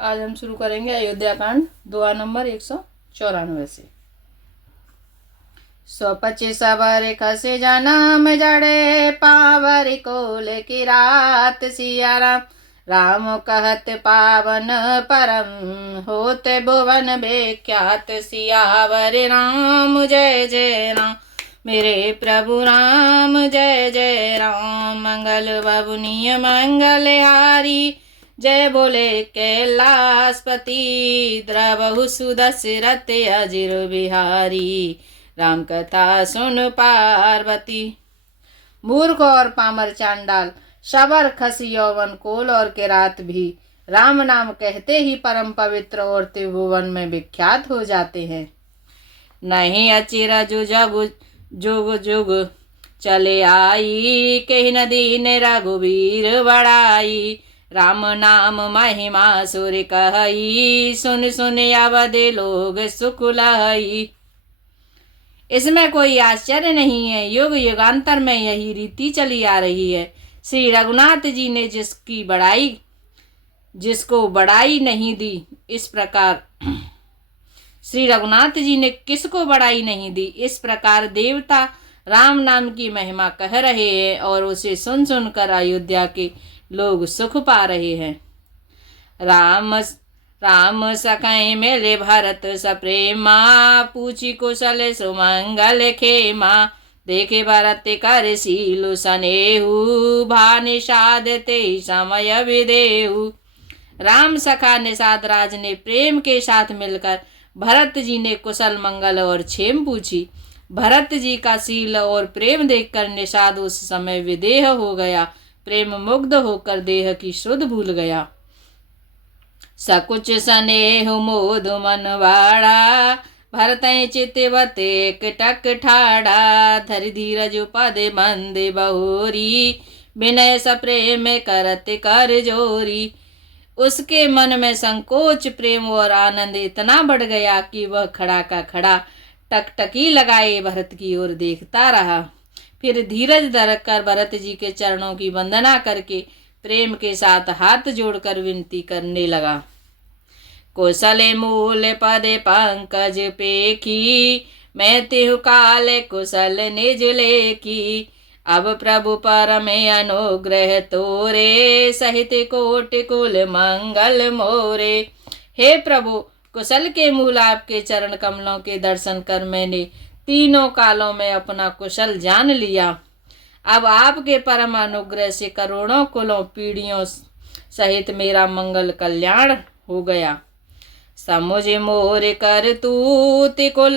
आज हम शुरू करेंगे अयोध्या कांड दुआ नंबर 194 से। 125 वर खसे जन्म जड़े पावर कोल की रात सिया राम। राम कहत पावन परम होते भुवन विख्यात सियावर राम जय जय राम। मेरे प्रभु राम जय जय राम। मंगल बबुनिय मंगल हारी जय बोले कैलाशपति। द्रवहु सुदशरथ अजिर बिहारी राम कथा सुन पार्वती। मूर्ख और पामर चांडाल शबर खस यौवन कोल और केरात भी राम नाम कहते ही परम पवित्र और त्रिभुवन में विख्यात हो जाते हैं। नहीं अचिर जुग जुग चले आई कही नदी ने रघुवीर बड़ाई। राम नाम महिमा सुर कहई सुन सुन अवध लोग सुख लहई। इसमें कोई आश्चर्य नहीं है, युग युगांतर में यही रीति चली आ रही है। श्री रघुनाथ जी ने जिसको बड़ाई नहीं दी, इस प्रकार श्री रघुनाथ जी ने किसको बड़ाई नहीं दी, इस प्रकार देवता राम नाम की महिमा कह रहे हैं और उसे सुन सुनकर अयोध्या के लोग सुख पा रहे हैं। राम सखै मेले भरत सप्रेमा पूछी कुशल सुमंगल खेमा। देखे भरत कर सीलु सनेहु भा निषाद ते समय विदेहु। राम सखा निषाद राज ने प्रेम के साथ मिलकर भरत जी ने कुशल मंगल और क्षेम पूछी। भरत जी का शील और प्रेम देखकर निषाद उस समय विदेह हो गया, प्रेम मुग्ध होकर देह की शुद्ध भूल गया। सकुच स्नेह मोद मन वाड़ा भरत चितवते टक ठाड़ा। धरि धीरज पद मंदे बहोरी विनय सप्रेम करत कर जोरी। उसके मन में संकोच प्रेम और आनंद इतना बढ़ गया कि वह खड़ा का खड़ा टकटकी लगाए भरत की ओर देखता रहा। फिर धीरज धरकर भरत जी के चरणों की वंदना करके प्रेम के साथ हाथ जोड़कर विनती करने लगा। कौशले मूल पदे पंकज पेखी मैं तिहु काले कुशल निज लेखी। अब प्रभु परमे अनुग्रह तोरे सहित कोटि कुल मंगल मोरे। हे प्रभु, कुशल के मूल आपके चरण कमलों के दर्शन कर मैंने तीनों कालों में अपना कुशल जान लिया। अब आपके परम अनुग्रह से करोड़ों कुलों पीढ़ियों सहित मेरा मंगल कल्याण हो गया। समुझ मोर कर तूति कुल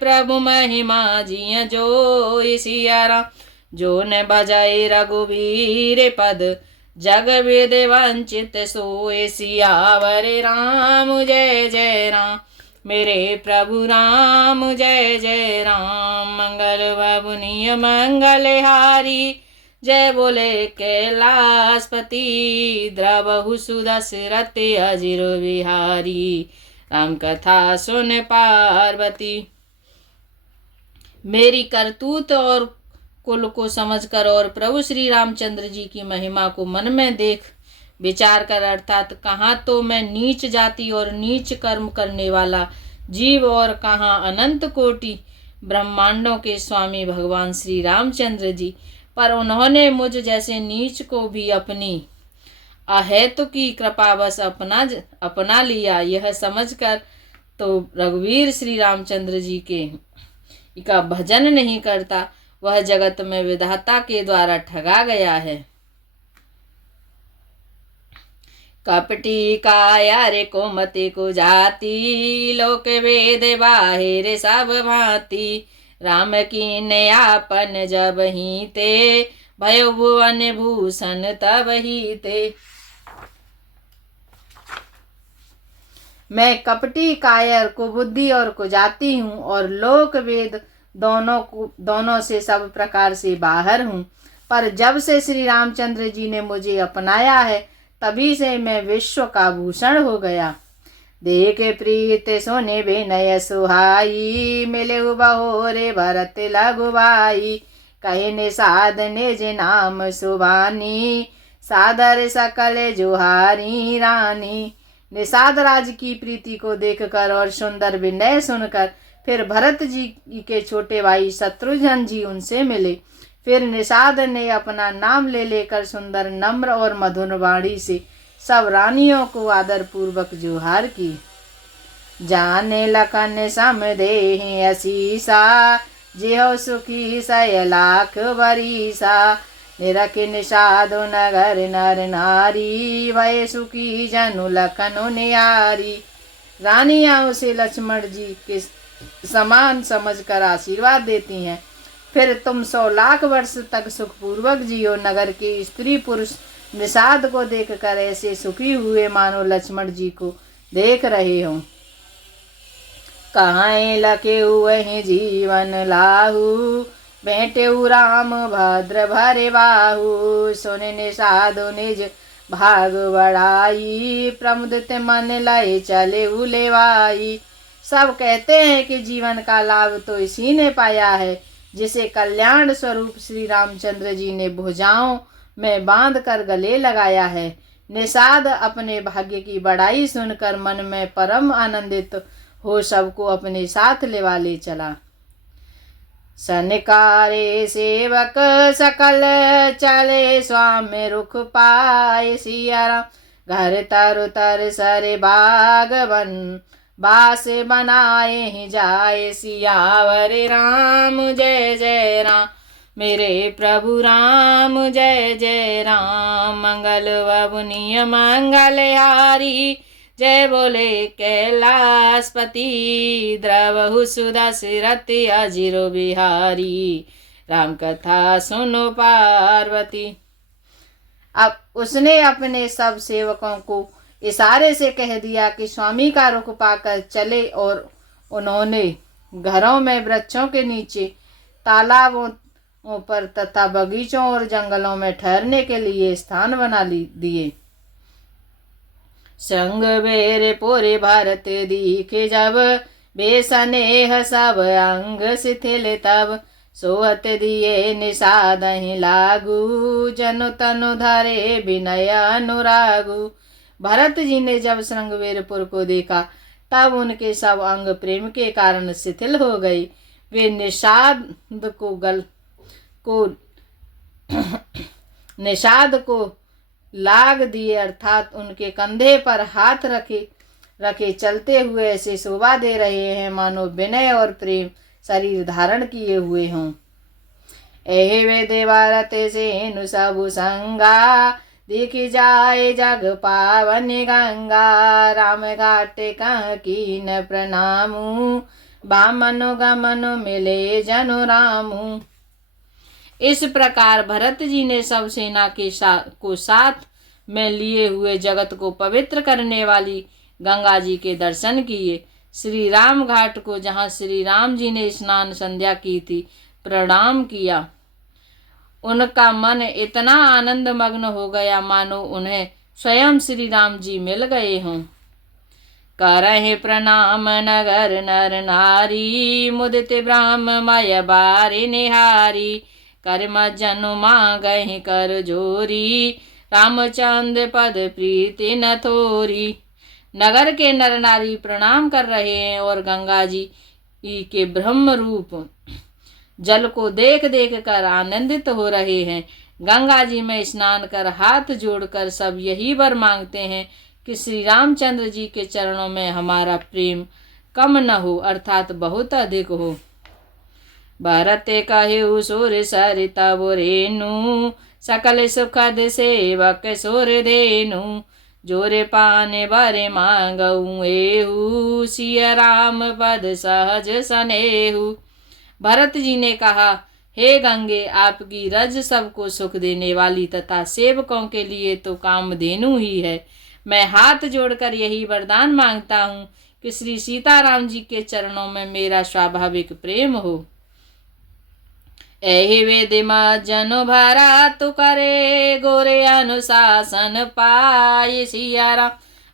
प्रभु महिमा जिय जो सिया राम। जो न बजाए रघुवीर पद जग वेद वंचित सोए सियावर राम जय जय राम। मेरे प्रभु राम जय जय राम। मंगल बबुनिय मंगल हारी जय बोले कैलाशपति। द्रवहु सुदशरथ अजिर बिहारी राम कथा सुन पार्वती। मेरी करतूत और कुल को समझकर और प्रभु श्री रामचंद्र जी की महिमा को मन में देख विचार कर, अर्थात कहाँ तो मैं नीच जाति और नीच कर्म करने वाला जीव और कहाँ अनंत कोटि ब्रह्मांडों के स्वामी भगवान श्री रामचंद्र जी, पर उन्होंने मुझ जैसे नीच को भी अपनी अहेतु की कृपावश अपना लिया। यह समझकर तो रघुवीर श्री रामचंद्र जी का भजन नहीं करता, वह जगत में विधाता के द्वारा ठगा गया है। कपटी काया रे कोमति को जाति लोक वेद बाहिर सब भांति। राम की नयापन जब ही ते भयो भुवन भूषण तब ही ते। मैं कपटी कायर कुबुद्धि और कुजाति हूँ और लोक वेद दोनों से सब प्रकार से बाहर हूँ, पर जब से श्री रामचंद्र जी ने मुझे अपनाया है तभी से मैं विश्व का भूषण हो गया। देख प्रीत सोने विनय सुहाई मिले बहोरे भरत लघु भाई। कहे निषाद निज नाम सुबानी सादर सकल जुहारी रानी। निषाद राज की प्रीति को देखकर और सुंदर विनय सुनकर फिर भरत जी के छोटे भाई शत्रुघ्न जी उनसे मिले। फिर निषाद ने अपना नाम ले लेकर सुंदर नम्र और मधुर वाणी से सब रानियों को आदर पूर्वक जुहार की। जाने लखन सम देहि असीसा, जिहो सुखी सय लाख बरीसा। निरख निषादु नगर नर नारी, भय सुखी जनु लखन निहारी। रानियां उसे लक्ष्मण जी के समान समझकर आशीर्वाद देती हैं। फिर तुम 100 लाख वर्ष तक सुखपूर्वक जियो। नगर के स्त्री पुरुष निषाद को देखकर ऐसे सुखी हुए मानो लक्ष्मण जी को देख रहे हो। कहाँ लखे वही जीवन लाहू, बैठे राम भद्र भरे बाहू। सुने निषादु निज भाग बढ़ाई, प्रमुदित मन लय चले उलेवाई। सब कहते हैं कि जीवन का लाभ तो इसी ने पाया है जिसे कल्याण स्वरूप श्री रामचंद्र जी ने भुजाओं में बांध कर गले लगाया है। निषाद अपने भाग्य की बड़ाई सुनकर मन में परम आनंदित हो सबको अपने साथ लेवा ले चला। सनकारे सेवक सकल, चले स्वामी रुख पाए। सिया राम घर तरु तर सरे बाग बन, बास बनाए ही जाए। सियावर राम जय जय राम, मेरे प्रभु राम जय जय राम। मंगल वबुनिय मंगलहारी, जय बोले कैलाशपति। द्रवहु सुधा सिरति अजिरो बिहारी, राम कथा सुनो पार्वती। अब उसने अपने सब सेवकों को इशारे से कह दिया कि स्वामी का रुख पाकर चले और उन्होंने घरों में, वृक्षों के नीचे, तालाबों पर तथा बगीचों और जंगलों में ठहरने के लिए स्थान बना दिए। संग बेरे पोरे भारत दिखे जब, बेसनेह सब अंग शिथिल तब। सोहत दिए निषाद ही लागू, जनु तनु धरे विनय अनुरागु। भरत जी ने जब श्रृंगवेरपुर को देखा तब उनके सब अंग प्रेम के कारण शिथिल हो गए। वे निषाद को लाग दिए, अर्थात उनके कंधे पर हाथ रखे चलते हुए ऐसे शोभा दे रहे हैं मानो विनय और प्रेम शरीर धारण किए हुए हों। एहे वे देवारत से नु सबु संगा, देखी जाए जग पावन गंगा। राम घाटे कह कीन प्रणामू, बामनो गमनो मिले जनु रामू। इस प्रकार भरत जी ने सब सेना को साथ में लिए हुए जगत को पवित्र करने वाली गंगा जी के दर्शन किए। श्री राम घाट को, जहाँ श्री राम जी ने स्नान संध्या की थी, प्रणाम किया। उनका मन इतना आनंद मग्न हो गया मानो उन्हें स्वयं श्री राम जी मिल गए हों। करहे प्रणाम नगर नर नारी, मुदित ब्राह्म मय बारी निहारी। कर्म जनु मांगहि कर जोरी, रामचंद्र पद प्रीति न थोरी। नगर के नर नारी प्रणाम कर रहे हैं और गंगा जी के ब्रह्म रूप जल को देख देख कर आनंदित हो रहे हैं। गंगा जी में स्नान कर हाथ जोड़कर सब यही वर मांगते हैं कि श्री रामचंद्र जी के चरणों में हमारा प्रेम कम न हो, अर्थात बहुत अधिक हो। भरत कहे सुर सरिता बोरेनु, सकल सुखद सेवक सुर धेनु। जोरे पाने बारे मांगऊ एहू, सिया राम पद सहज सनेहू। भरत जी ने कहा, हे गंगे, आपकी रज सबको सुख देने वाली तथा सेवकों के लिए तो कामधेनु ही है। मैं हाथ जोड़कर यही वरदान मांगता हूँ कि श्री सीताराम जी के चरणों में मेरा स्वाभाविक प्रेम हो। एहि वेदिमा जनु भरा तु करे, गोरे अनुशासन पाए। सिया राम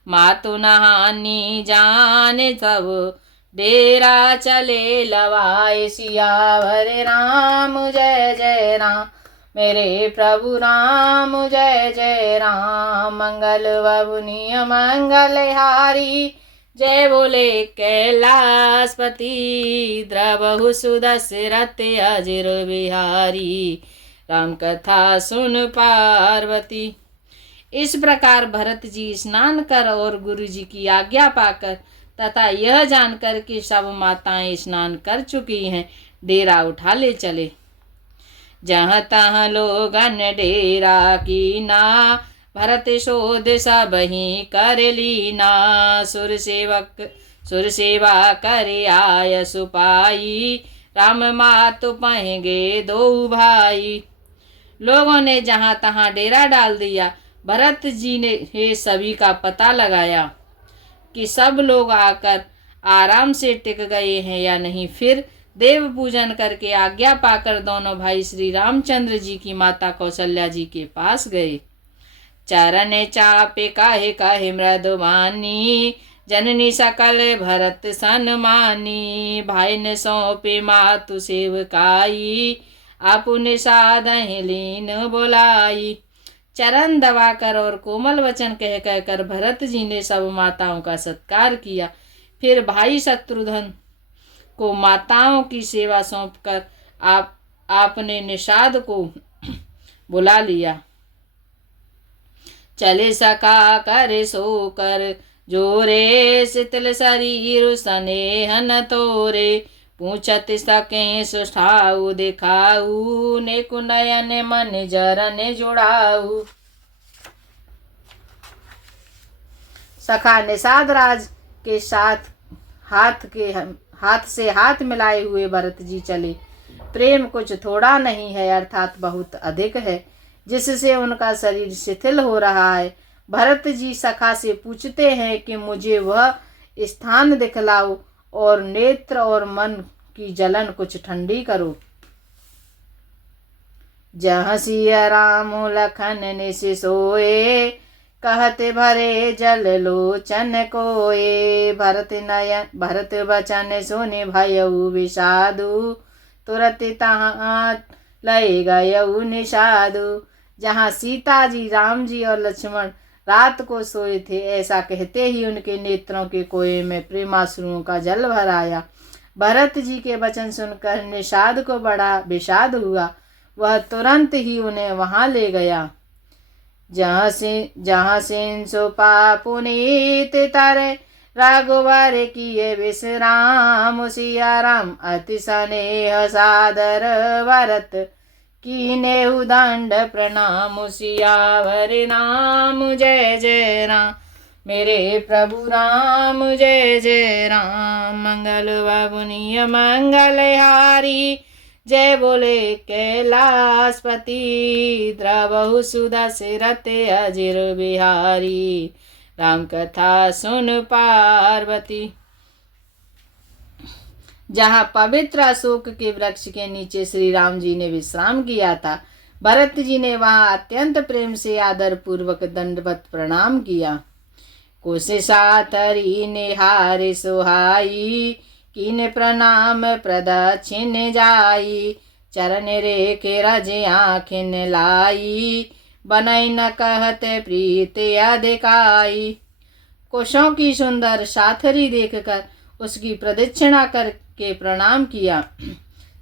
मातु नहानी जाने तब, डेरा चले लवाए। सियावर राम जय जय राम, मेरे प्रभु राम जय जय राम। मंगल बबुनि मंगलहारी, जय बोले कैलाशपति। द्रवहु सुदशरथ अजिर बिहारी, राम कथा सुन पार्वती। इस प्रकार भरत जी स्नान कर और गुरु जी की आज्ञा पाकर तथा यह जानकर कि सब माताएं स्नान कर चुकी हैं, डेरा उठा ले चले। जहाँ तहाँ लोगन डेरा कीना, भरत शोध सब ही कर लीना। सुर सेवा कर आय सुपाई, राम मातु पहेंगे दो भाई। लोगों ने जहाँ तहाँ डेरा डाल दिया। भरत जी ने सभी का पता लगाया कि सब लोग आकर आराम से टिक गए हैं या नहीं। फिर देव पूजन करके आज्ञा पाकर दोनों भाई श्री रामचंद्र जी की माता कौशल्या जी के पास गए। चरण चापे काहे काहे मृदुमानी, जननी सकल भरत सन्मानी। भाई ने सौंपे मातु सेवकाई, आपुन साधहि लीन बोलाई। चरण दबाकर और कोमल वचन कह कहकर भरत जी ने सब माताओं का सत्कार किया। फिर भाई शत्रुघ्न को माताओं की सेवा सौंपकर आपने निषाद को बुला लिया। चले सका कर सो कर जोरे, शीतल शरीर स्नेह न तोरे। पूछत सके सुष्ठाऊ दिखाऊ, नेकु नयन मन जरन जुड़ाऊ। सखा निषाद राज के साथ हाथ से हाथ मिलाए हुए भरत जी चले। प्रेम कुछ थोड़ा नहीं है, अर्थात बहुत अधिक है, जिससे उनका शरीर शिथिल हो रहा है। भरत जी सखा से पूछते हैं कि मुझे वह स्थान दिखलाओ और नेत्र और मन की जलन कुछ ठंडी करो। जहाँ सिया राम लखन निस सोए, कहते भरे जल लोचन कोए। भरत बचन सुनि भयउ विषादु, तुरत तहाँ लय गयउ निषादु। जहाँ सीता जी, राम जी और लक्ष्मण रात को सोए थे, ऐसा कहते ही उनके नेत्रों के कोए में प्रेमाश्रुओं का जल भर आया। भरत जी के वचन सुनकर निषाद को बड़ा विषाद हुआ। वह तुरंत ही उन्हें वहां ले गया। जहाँ से सोपा पुनीत तारे, राघुवर किए विश्राम। सिया राम अति स्नेह सादर, भरत कीने उदंड प्रणाम। सियावर नाम जय जय राम, मेरे प्रभु राम जय जय राम। मंगल बबुनि मंगलहारी, जय बोले कैलाशपति। द्रवहु सुदशरथ अजिर बिहारी, राम कथा सुन पार्वती। जहाँ पवित्र अशोक के वृक्ष के नीचे श्री राम जी ने विश्राम किया था, भरत जी ने वहां अत्यंत प्रेम से आदर पूर्वक दंडवत प्रणाम किया। कुशा तरी निहार सुहाई, कीन प्रणाम प्रदक्षिण जाई। चरण रेखे रज आँखिन लाई, बनई न कहत प्रीत अधिकाई। कुशों की सुंदर साथरी देखकर उसकी प्रदक्षिणा करके प्रणाम किया।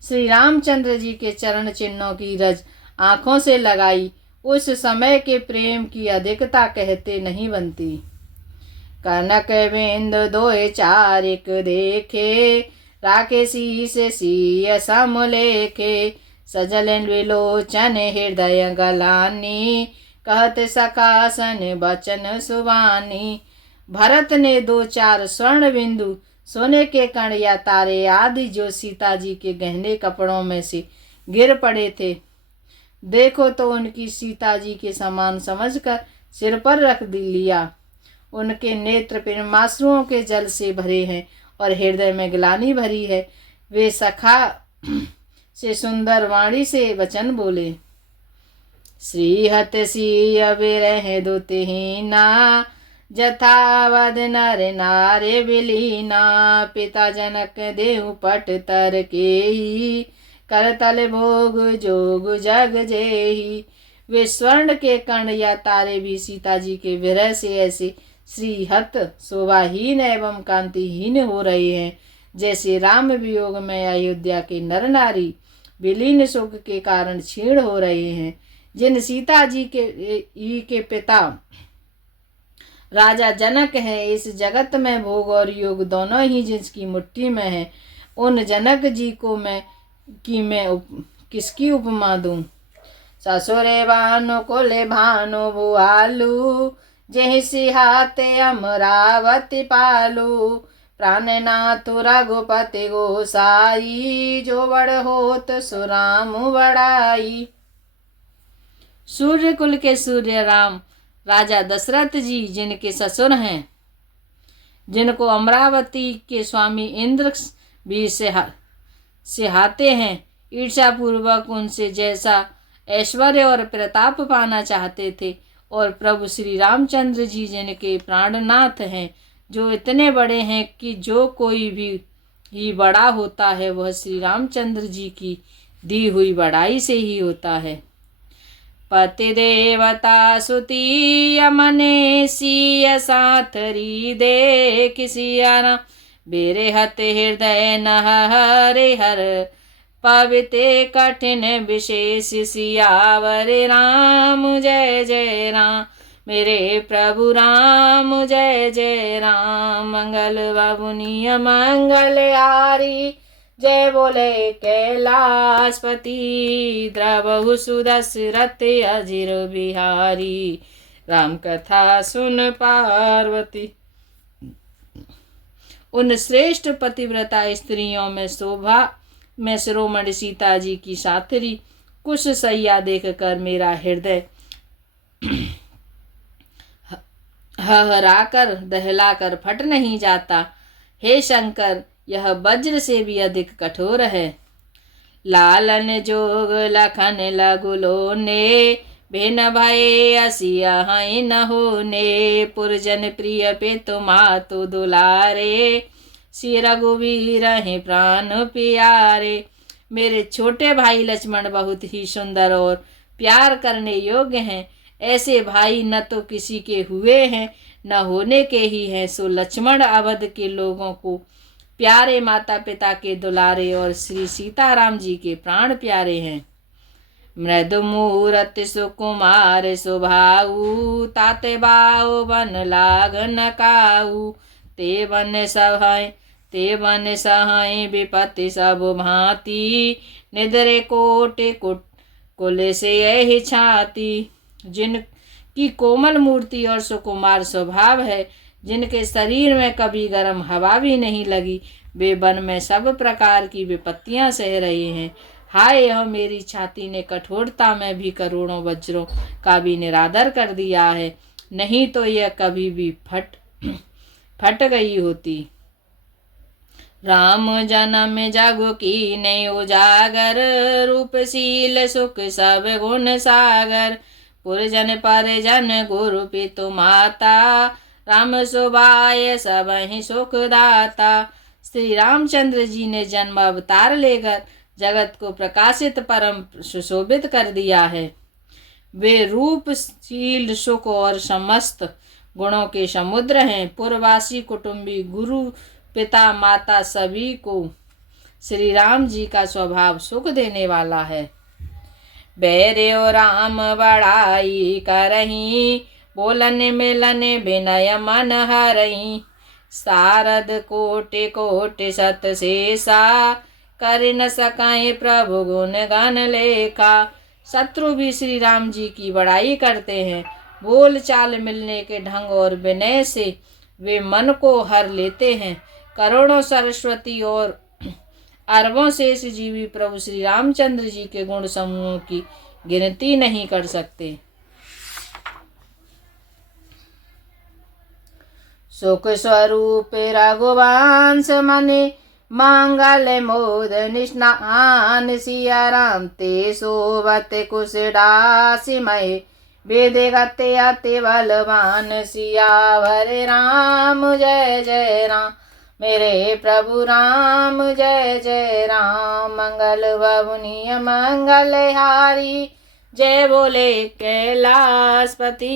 श्री रामचंद्र जी के चरण चिन्हों की रज आँखों से लगाई। उस समय के प्रेम की अधिकता कहते नहीं बनती। कनक बिंद दोए चारिक देखे, राखे शीस सीय समलेखे। सजल विलोचन हृदय गलानी, कहत सकासन बचन सुबानी। भरत ने 2-4 स्वर्ण बिंदु सोने के कण या तारे आदि जो सीता जी के गहने कपड़ों में से गिर पड़े थे, देखो तो उनकी सीता जी के समान समझकर सिर पर रख लिया। उनके नेत्र प्रेमाश्रुओं के जल से भरे हैं और हृदय में ग्लानि भरी है। वे सखा से सुंदर वाणी से वचन बोले। श्रीहत सिय विरह दुतिहीना, जथावद नर नारे विलीना। पिता जनक देहु पट तर के ही, करतल भोग जोग जग जेहि। वे स्वर्ण के कण या तारे भी सीता जी के विरह से ऐसे श्रीहत शोभाहीन एवं कांतिहीन हो रहे हैं, जैसे राम वियोग में अयोध्या के नर नारी विलीन शोक के कारण क्षीण हो रहे हैं। जिन सीता जी के पिता राजा जनक है, इस जगत में भोग और योग दोनों ही जिसकी मुट्ठी में है, उन जनक जी को मैं किसकी उपमा दूं। ससुरे भानु कुले भानु भुआलु, जेहि सिहाते अमरावती पालू। प्राणनाथ रघुपति गोसाई, जो बड़ होत सुराम बड़ाई। सूर्य कुल के सूर्य राम राजा दशरथ जी, जिनके ससुर हैं, जिनको अमरावती के स्वामी इंद्र भी सिहाते हैं, ईर्ष्या पूर्वक उनसे जैसा ऐश्वर्य और प्रताप पाना चाहते थे, और प्रभु श्री रामचंद्र जी जिनके प्राणनाथ हैं, जो इतने बड़े हैं कि जो कोई भी ही बड़ा होता है वह श्री रामचंद्र जी की दी हुई बड़ाई से ही होता है। पति देवता सुती यमने सिय साथरी दे, किसिया बेरे हते हृदय न हरे हर। पविते कठिन विशेष सियावर राम जय जय राम, मेरे प्रभु राम जय जय राम। मंगल बाबुनिय मंगल आरी, जय बोले कैलाशपति। द्रवहु सुदशरथ अजिर बिहारी, राम कथा सुन पार्वती। उन श्रेष्ठ पतिव्रता स्त्रियों में शोभा में शिरोमणि सीता जी की साथरी कुश सैया देखकर मेरा हृदय हहराकर दहलाकर फट नहीं जाता। हे शंकर, यह वज्र से भी अधिक कठोर है। लालन जोग लखन लगुलो ने, भिन भय असिया न होने। पुरजन प्रिय पे मातु दुलारे, श्री रघुवीर हैं प्राण प्यारे। मेरे छोटे भाई लक्ष्मण बहुत ही सुंदर और प्यार करने योग्य हैं। ऐसे भाई न तो किसी के हुए हैं न होने के ही हैं। सो लक्ष्मण अवध के लोगों को प्यारे, माता पिता के दुलारे और श्री सीताराम जी के प्राण प्यारे हैं। मृदु मूरत सुकुमार सुभाऊ, ताते बाऊ बन लाग न काऊ। ते बन सहाय विपत्ति सब भांति, निद्रे कोटि कुल से यही छाती। जिनकी कोमल मूर्ति और सुकुमार स्वभाव है, जिनके शरीर में कभी गर्म हवा भी नहीं लगी, वे वन में सब प्रकार की विपत्तियां सह रहे हैं। हाय, यह मेरी छाती ने कठोरता में भी करोड़ों वज्रों का भी निरादर कर दिया है, नहीं तो यह कभी भी फट गई होती। राम जन्म जग की नहीं उजागर, रूपशील सुख सब गुण सागर। पुरजन परिजन गुरु पितु माता, राम सुबाय सब ही सुख दाता। श्री रामचंद्र जी ने जन्म अवतार लेकर जगत को प्रकाशित परम सुशोभित कर दिया है। वे रूपशील सुख और समस्त गुणों के समुद्र हैं। पूर्ववासी कुटुंबी गुरु पिता माता सभी को श्री राम जी का स्वभाव सुख देने वाला है। बैर्यो राम बड़ाई करही, बोलन मिलन विनय मन हरही। सारद कोटि कोटि सत शेषा, कर न सकाए प्रभु गुण गान लेखा। शत्रु भी श्री राम जी की बड़ाई करते हैं। बोल चाल मिलने के ढंग और विनय से वे मन को हर लेते हैं। करोड़ों सरस्वती और अरबों शेष जीवी प्रभु श्री रामचंद्र जी के गुण समूहों की गिनती नहीं कर सकते। सुख स्वरूप रघुवंश मने, मंगल मोद निष्णान। सिया राम ते सोवत कुश दासी मय, वेद गते अति बलवान। सियावर राम जय जय राम, मेरे प्रभु राम जय जय राम। मंगल भवनीय मंगलहारी जय बोले कैलाशपति।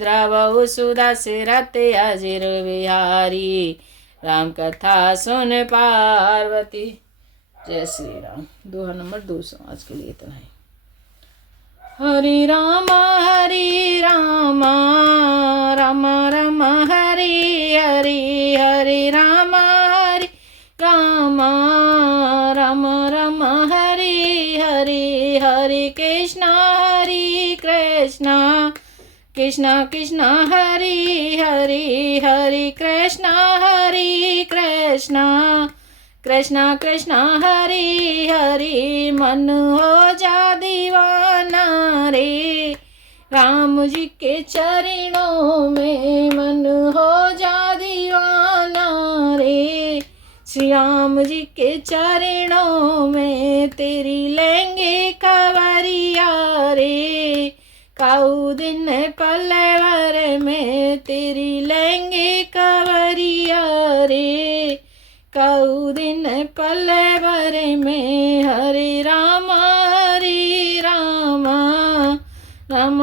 द्रवहु सुधा सिरत अजिर बिहारी। राम कथा सुन पार्वती। जय श्री राम। दोहा नंबर 200। आज के लिए इतना ही। हरे राम राम राम हरे हरे, हरे राम राम राम हरे हरे, हरे कृष्णा कृष्णा कृष्णा हरे हरे, हरे कृष्णा कृष्णा कृष्णा हरे हरे। मन हो जा दीवाना रे राम जी के चरणों में, मन हो जा दीवाना रे श्री राम जी के चरणों में। तेरी लेंगे कवरिया रे काऊ दिन पलवर में, तेरी लेंगे कवरिया रे काऊ दिन पलवर में। हरे राम राम